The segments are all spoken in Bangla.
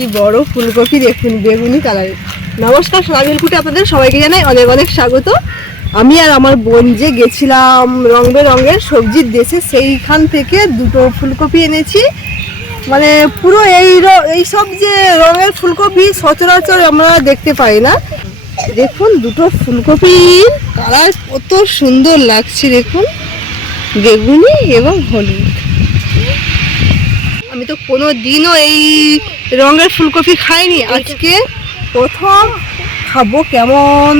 কি বড় ফুলকপি দেখুন বেগুনি কালারের নমস্কার সোনাবিল ফুটে আপনাদের সবাইকে জানাই অনেক অনেক স্বাগত। আমি আর আমার বোন যে গেছিলাম রং বেরঙের সবজির দেশে, সেইখান থেকে দুটো ফুলকপি এনেছি। মানে পুরো এই এই সব যে রঙের ফুলকপি, সচরাচর আমরা দেখতে পাই না। দেখুন, দুটো ফুলকপি কালার কত সুন্দর লাগছে, দেখুন। বেগুনি এবং হলুদ। আমি তো কোনো দিনও এই রঙের ফুলকপি খাইনি আজকে প্রথম খাব কেমন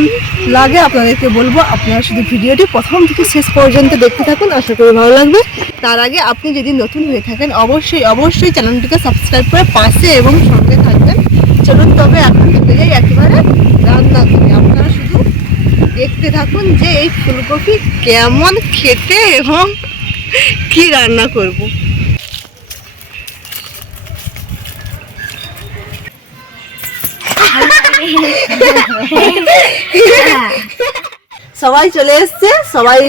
লাগে আপনাদেরকে বলব। আপনারা শুধু ভিডিওটি প্রথম থেকে শেষ পর্যন্ত দেখতে থাকুন আশা করি ভালো লাগবে। তার আগে আপনি যদি নতুন হয়ে থাকেন অবশ্যই অবশ্যই চ্যানেলটিকে সাবস্ক্রাইব করে পাশে এবং সঙ্গে থাকবেন। চলুন তবে এখন চলে যাই একেবারে রান্না করে আপনারা শুধু দেখতে থাকুন যে এই ফুলকপি কেমন খেতে এবং কি রান্না করব। সবাই চলে এসছে সবাই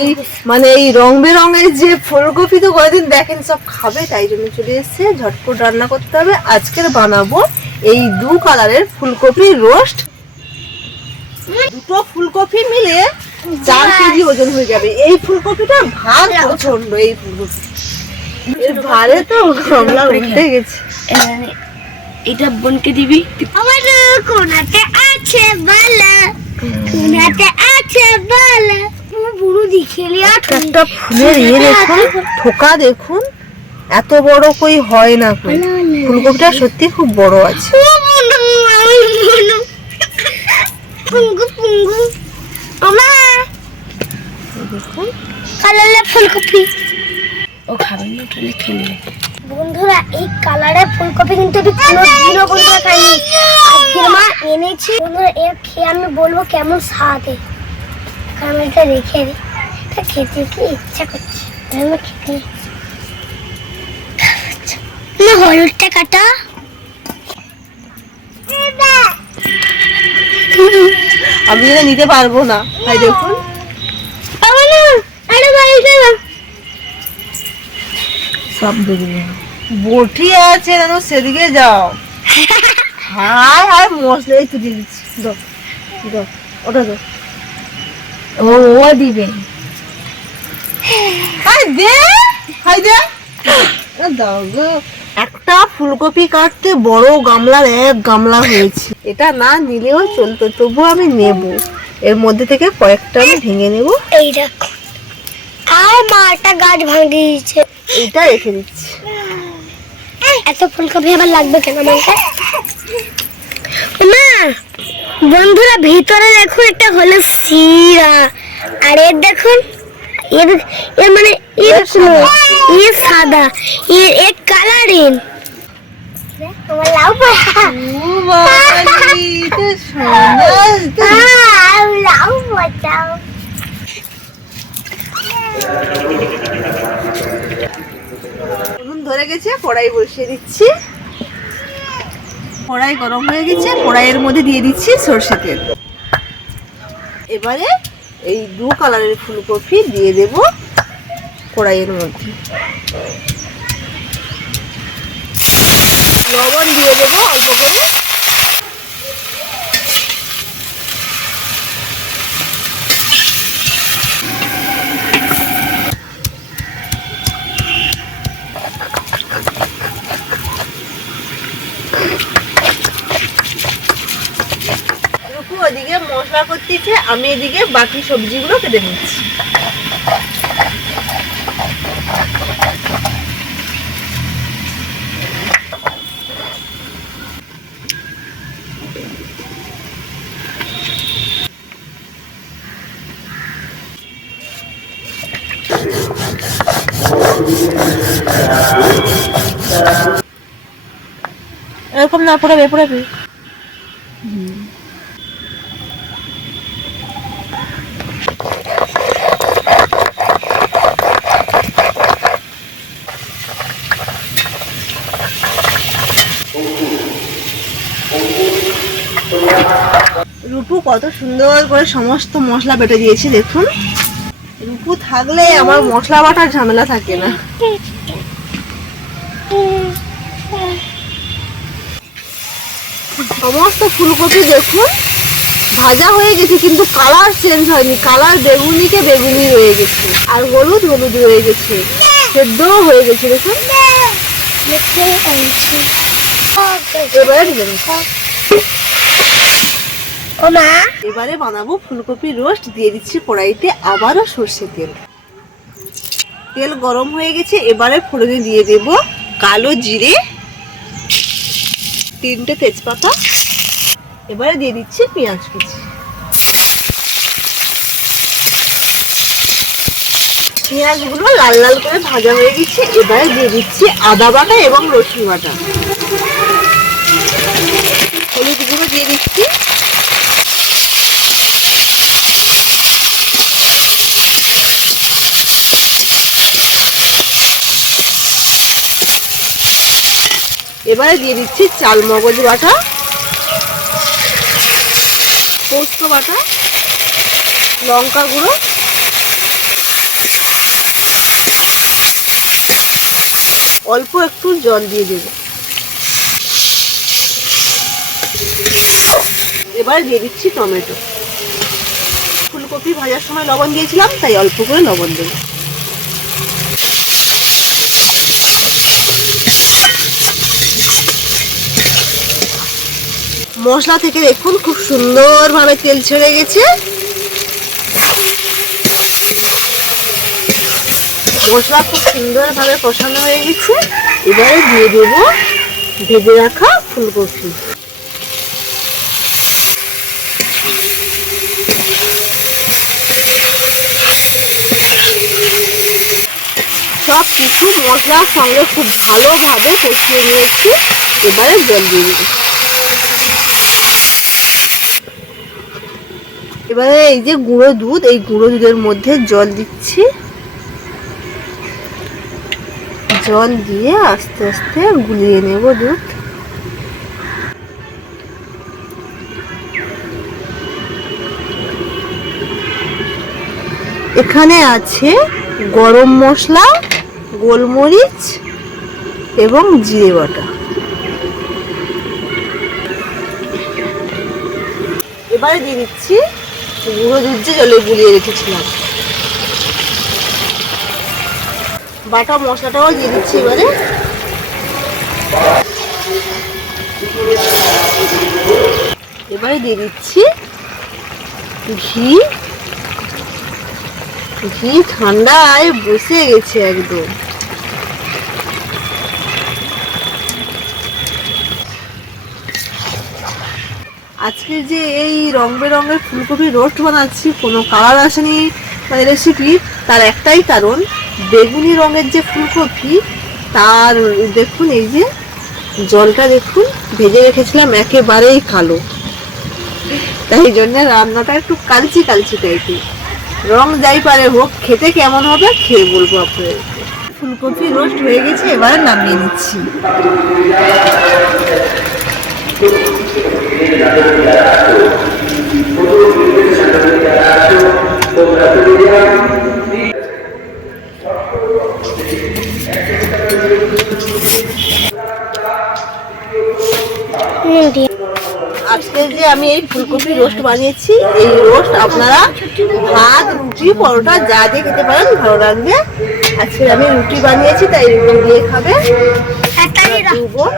মানে এই রং বেরঙের যে ফুলকপি তো কয়েকদিন দেখেন সব খাবে তাই জন্য চলে এসছে। ঝটপট রান্না করতে হবে। আজকের বানাবো এই দু কালারের ফুলকপি রোস্ট। দুটো ফুলকপি মিলে চার কেজি ওজন হয়ে যাবে। এই ফুলকপিটা ভার প্রচণ্ড এই ফুলকপি। এর ভারে তো কমলা উঠে গেছে। এটা বোনকে দিবি? আমার কোনাতে আছে বালা কোনাতে আছে বালা। বুড়ো দিখেলি আর একটা ফুলের ইয়ে দেখুন ঠোকা দেখুন এত বড় কই হয় না ফুলকপিটা সত্যি খুব বড় আছে। পুঙ্গু পুঙ্গু। আমা দেখুন। ফুলকপি। ও খাবে না খেলবে বন্ধুরা এই কালারের ফুলকপি কিন্তু আমি কোনোদিনও বন্ধুরা খাইনি। আজকে মা এনেছে বন্ধুরা এর খেয়ে আমি বলব কেমন স্বাদে কারণ এটা রেখে দিই এটা খেতে কি ইচ্ছা করছে। আমি খেতে না হলুদটা কাটা। আমি এটা নিতে পারব না। তাই দেখুন বাবা না আরে ভাই দাও সব দেখবে বটি আছে যেন সেদিকে যাও। হায় হায় মশলাই তুলে দিচ্ছি। দাও দাও ওটা দাও। ও ও দিবে। হাই দে হাই দে। দাও গো। একটা ফুলকপি কাটতে বড় গামলার এক গামলা হয়েছে। এটা না নিলেও চলতো তবুও আমি নেব। এর মধ্যে থেকে কয়েকটা আমি ভেঙে নেব। এই দেখো আর মাটা গাছ ভাঙে দিয়েছে। এইটা রেখে দিচ্ছি। এত ফুলকপি আবার লাগবে কেন আমাকে? মা বন্ধুরা ভিতরে দেখুন একটা হলো সিরা আর এর দেখুন এর এর মানে এর এ সাদা। এর এর কালারিং আমার লাউ ও বাবারে, এটা সোনা, এটা লাউ বাঁচাও উনুন ধরে গেছে কড়াই বসিয়ে দিচ্ছি। কড়াই গরম হয়ে গেছে, কড়াইয়ের মধ্যে দিয়ে দিচ্ছি সর্ষে তেল। এবারে এই দু কালারের ফুলকপি দিয়ে দেব কড়াইয়ের মধ্যে। লবণ দিয়ে দেবো অল্প করে। মশলা করতেছে আমি এদিকে বাকি সবজিগুলো কেটে নিচ্ছি। এরকম না পড়াবে পড়াবে রূপু কত সুন্দর করে সমস্ত মশলা বেটে দিয়েছি, দেখুন। রূপু থাকলে আমার মশলা বাটার ঝামেলা থাকে না। সমস্ত ফুলকপি দেখুন, ভাজা হয়ে গেছে, কিন্তু কালার চেঞ্জ হয়নি। কালার বেগুনিকে বেগুনি রয়ে গেছে, আর হলুদ হলুদ রয়ে গেছে। সেদ্ধও হয়ে গেছে, দেখুন। এবারে। ও মা। এবারে বানাবো ফুলকপি রোস্ট, দিয়ে দিচ্ছি কড়াইতে আবারও সর্ষে তেল। তেল গরম হয়ে গেছে, এবারে ফোড়নে দিয়ে দেব কালো জিরে, তিনটে তেজপাতা। এবারে দিয়ে দিচ্ছি পেঁয়াজ কুচি। পেঁয়াজগুলো লাল লাল করে ভাজা হয়ে গেছে, এবারে দিয়ে দিচ্ছি আদা বাটা এবং রসুন বাটা। হলুদ গুঁড়ো দিয়ে দিচ্ছি। এবারে দিয়ে দিচ্ছি চাল মগজ বাটা, পোস্ত বাটা, লঙ্কা গুঁড়ো, অল্প একটু জল দিয়ে দেব। এবারে দিয়ে দিচ্ছি টমেটো। ফুলকপি ভাজার সময় লবণ দিয়েছিলাম, তাই অল্প করে লবণ দেবো। মশলা থেকে দেখুন, খুব সুন্দরভাবে তেল ছেড়ে গেছে। মশলা খুব সুন্দরভাবে কষানো হয়ে গেছে। এবারে দিয়ে দেবো ভেজে রাখা ফুলকপি। সব কিছু মশলার সঙ্গে খুব ভালোভাবে কষিয়ে নিয়েছি। এবারে জল দিয়ে দেবো। এবারে এই যে গুঁড়ো দুধ, এই গুঁড়ো দুধের মধ্যে জল দিচ্ছি। জল দিয়ে আস্তে আস্তে গুলিয়ে নেব দুধ। এখানে আছে গরম মশলা, গোলমরিচ এবং জিরে বাটা। এবারে দিয়ে দিচ্ছি গুঁড়ো দুধ জলে গুলিয়ে রেখেছিলাম। বাটা মশলাটাও দিয়ে দিচ্ছি এবারে। এবারে দিয়ে দিচ্ছি ঘি। ঘি ঠান্ডায় বসে গেছে একদম। আজকে যে এই রং বেরঙের ফুলকপি রোস্ট বানাচ্ছি, কোনো কালার আসেনি মানে রেসিপি তার একটাই কারণ, বেগুনি রঙের যে ফুলকপি, তার দেখুন এই যে জলটা দেখুন, ভেজে রেখেছিলাম একেবারেই কালো। তাই জন্য রান্নাটা একটু কালচি কালচি টাইপের রং যাই পারে হোক, খেতে কেমন হবে খেয়ে বলব আপনাদের ফুলকপি রোস্ট হয়ে গেছে, এবারে নামিয়ে নিচ্ছি। আজকে যে আমি এই ফুলকপি রোস্ট বানিয়েছি এই রোস্ট আপনারা ভাত রুটি পরোটা যা দিয়ে খেতে পারেন ভালো লাগবে। আজকে আমি রুটি বানিয়েছি তাই রুটি দিয়ে খাবে। তাড়াতাড়ি বোন।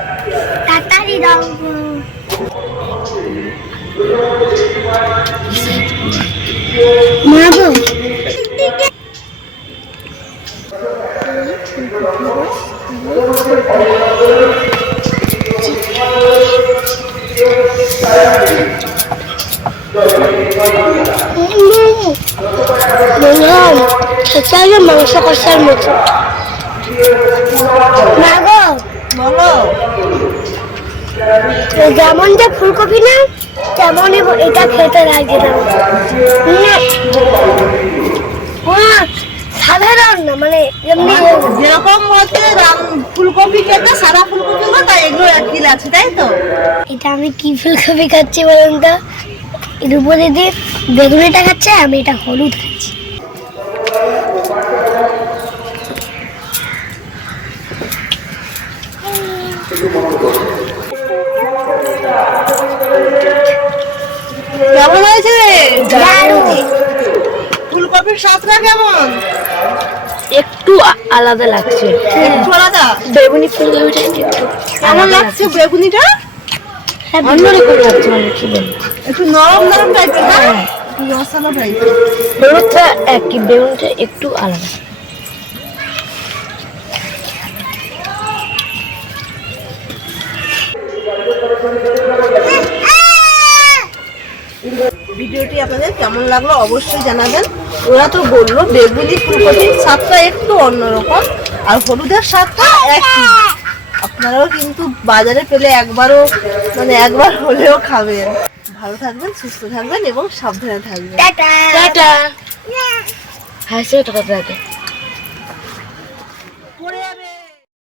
তাড়াতাড়ি দাও। হলো মাংস কষার মতো। মা গো বলো। যেমন যে ফুলকপি না তেমনই এটা খেতে লাগে না। সাধারণ না মানে এমনি যেরকম হচ্ছে ফুলকপি খেতে সাদা ফুলকপি গুলো তাই এগুলো একই লাগছে তাই তো? এটা আমি কি ফুলকপি খাচ্ছি বলুন তো? এর রূপো দিদি বেগুনিটা খাচ্ছে আমি এটা হলুদ খাচ্ছি। কেমন হয়েছে? ফুলকপির স্বাদটা কেমন? একটু আলাদা লাগছে। একটু আলাদা? বেগুনি ফুলকপিটা একটু কেমন লাগছে বেগুনিটা? অন্যরকম লাগছে মানে কি বলব? একটু নরম নরম টাইপের না? একটু রসালো টাইপের বেগুনটা একই বেগুনটা একটু আলাদা। ভিডিওটি আপনাদের কেমন লাগল অবশ্যই জানাবেন। ওরা তো বলল বেগুনি ফুলকপির স্বাদটা একটু অন্যরকম আর হলুদের স্বাদটা একই। আপনারাও কিন্তু বাজারে পেলে একবারও মানে একবার হলেও খাবেন। ভালো থাকবেন সুস্থ থাকবেন এবং সাবধানে থাকবেন। টাটা। টাটা। হ্যাঁ সেটা কথা